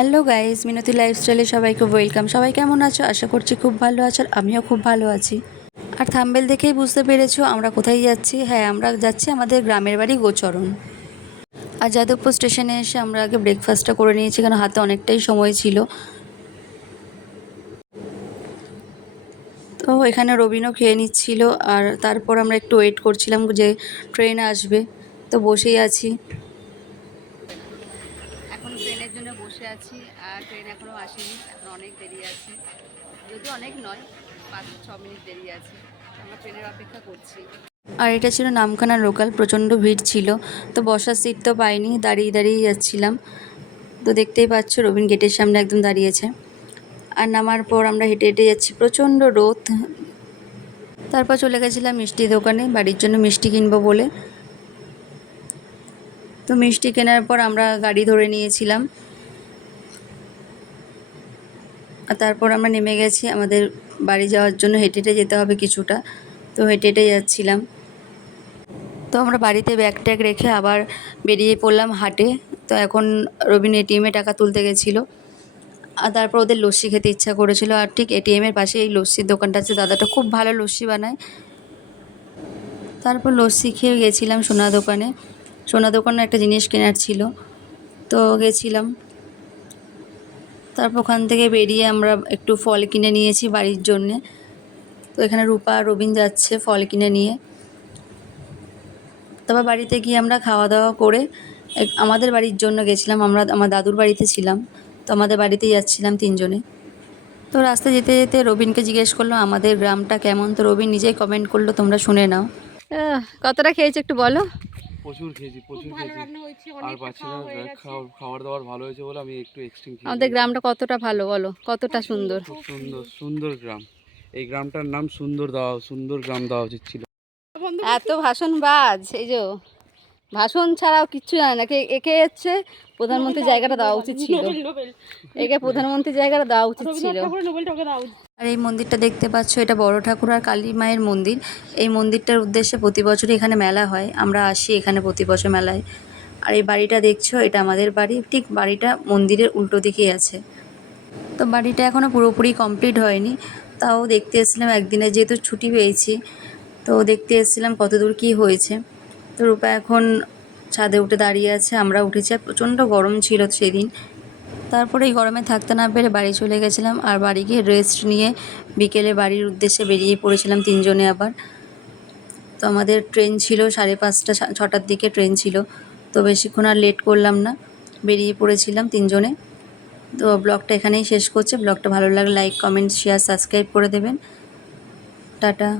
Hello guys, মিনতি লাইফস্টাইলে সবাইকে welcome. সবাই কেমন আছো? আশা করছি খুব ভালো আছো, আর আমিও খুব ভালো আছি। আর থাম্বেল দেখেই বুঝতে পেরেছো আমরা কোথায় যাচ্ছি। হ্যাঁ, আমরা যাচ্ছি আমাদের গ্রামের বাড়ি গোচরণ। আর যাদবপুর স্টেশনে এসে আমরা আগে ব্রেকফাস্টটা করে নিয়েছি, কারণ হাতে অনেকটাই সময় ছিল। তো এখানে রবিনও খেয়ে নিচ্ছিল, আর তারপর আমরা একটু ওয়েট করছিলাম যে ট্রেন আসবে। তো বসেই আছি, এখন ট্রেনের জন্য বসে আছি। আর ট্রেন এখনও আসেনি, এখন অনেক দেরি আছে, যদিও অনেক নয়, 5-6 মিনিট দেরি আছে। আমরা ট্রেনের অপেক্ষা করছি। আর এটা ছিল নামখানা লোকাল, প্রচণ্ড ভিড় ছিল। তো বসার সিট তো পাইনি, দাঁড়িয়ে দাঁড়িয়ে যাচ্ছিলাম। তো দেখতেই পাচ্ছ রবিন গেটের সামনে একদম দাঁড়িয়েছে। আর নামার পর আমরা হেঁটে হেঁটে যাচ্ছি, প্রচণ্ড রোদ। তারপর চলে গেছিলাম মিষ্টি দোকানে বাড়ির জন্য মিষ্টি কিনবো বলে। তো মিষ্টি কেনার পর আমরা গাড়ি ধরে নিয়েছিলাম, আর তারপর আমরা নেমে গেছি আমাদের বাড়ি যাওয়ার জন্য। হেঁটে হেঁটে যেতে হবে কিছুটা, তো হেঁটে হেঁটে যাচ্ছিলাম। তো আমরা বাড়িতে ব্যাগ ট্যাগ রেখে আবার বেরিয়ে পড়লাম হাটে। তো এখন রবিন এটিএমে টাকা তুলতে গেছিলো, আর তারপর ওদের লস্যি খেতে ইচ্ছা করেছিল। আর ঠিক এটিএমের পাশে এই লস্যির দোকানটা আছে, দাদাটা খুব ভালো লস্যি বানায়। তারপর লস্যি খেয়ে গেছিলাম সোনা দোকানে। সোনা দোকানে একটা জিনিস কেনার ছিল, তো গেছিলাম। তারপর ওখান থেকে বেরিয়ে আমরা একটু ফল কিনে নিয়েছি বাড়ির জন্যে। তো এখানে রূপা আর রবিন যাচ্ছে ফল কিনে নিয়ে। তারপর বাড়িতে গিয়ে আমরা খাওয়া দাওয়া করে আমাদের বাড়ির জন্য গেছিলাম। আমরা আমার দাদুর বাড়িতে ছিলাম, তো আমাদের বাড়িতেই যাচ্ছিলাম তিনজনে। তো রাস্তায় যেতে যেতে রবিনকে জিজ্ঞেস করলো আমাদের গ্রামটা কেমন। তো রবিন নিজেই কমেন্ট করলো, তোমরা শুনে নাও। কতটা খেয়েছো একটু বলো। প্রচুর খেয়েছি আর পাচ্ছি না। খাবার দাবার ভালো হয়েছে বলে আমি একটু এক্সট্রিম খেয়ে আমাদের গ্রামটা কতটা ভালো বলো, কতটা সুন্দর। খুব সুন্দর সুন্দর গ্রাম। এই গ্রামটার নাম সুন্দর গ্রাম দেওয়া উচিত ছিল। এত ভাষণবাজ, এই যে ভাষণ ছাড়াও কিচ্ছু জানে না। একে হচ্ছে প্রধানমন্ত্রীর জায়গাটা দেওয়া উচিত ছিল, একে প্রধানমন্ত্রীর জায়গাটা দেওয়া উচিত ছিল। আর এই মন্দিরটা দেখতে পাচ্ছ, এটা বড় ঠাকুর আর কালী মায়ের মন্দির। এই মন্দিরটার উদ্দেশ্যে প্রতি বছরই এখানে মেলা হয়, আমরা আসি এখানে প্রতি বছর মেলায়। আর এই বাড়িটা দেখছো, এটা আমাদের বাড়ি, ঠিক বাড়িটা মন্দিরের উল্টো দিকেই আছে। তো বাড়িটা এখনও পুরোপুরি কমপ্লিট হয়নি, তাও দেখতে এসেছিলাম একদিনে, যেহেতু ছুটি পেয়েছি। তো দেখতে এসেছিলাম কত দূর কী হয়েছে। তো রূপা এখন ছাদে উঠে দাঁড়িয়ে আছে, আমরা উঠেছি। আর প্রচণ্ড গরম ছিল সেদিন। তারপরে এই গরমে থাকতে না পেরে বাড়ি চলে গেছিলাম, আর বাড়ি গিয়ে রেস্ট নিয়ে বিকেলে বাড়ির উদ্দেশ্যে বেরিয়ে পড়েছিলাম তিনজনে আবার। তো আমাদের ট্রেন ছিল 5:30 6টার দিকে ট্রেন ছিল, তো বেশিক্ষণ আর লেট করলাম না, বেরিয়ে পড়েছিলাম তিনজনে। তো ব্লগটা এখানেই শেষ করছে। ব্লগটা ভালো লাগলে লাইক, কমেন্ট, শেয়ার, সাবস্ক্রাইব করে দেবেন। টাটা।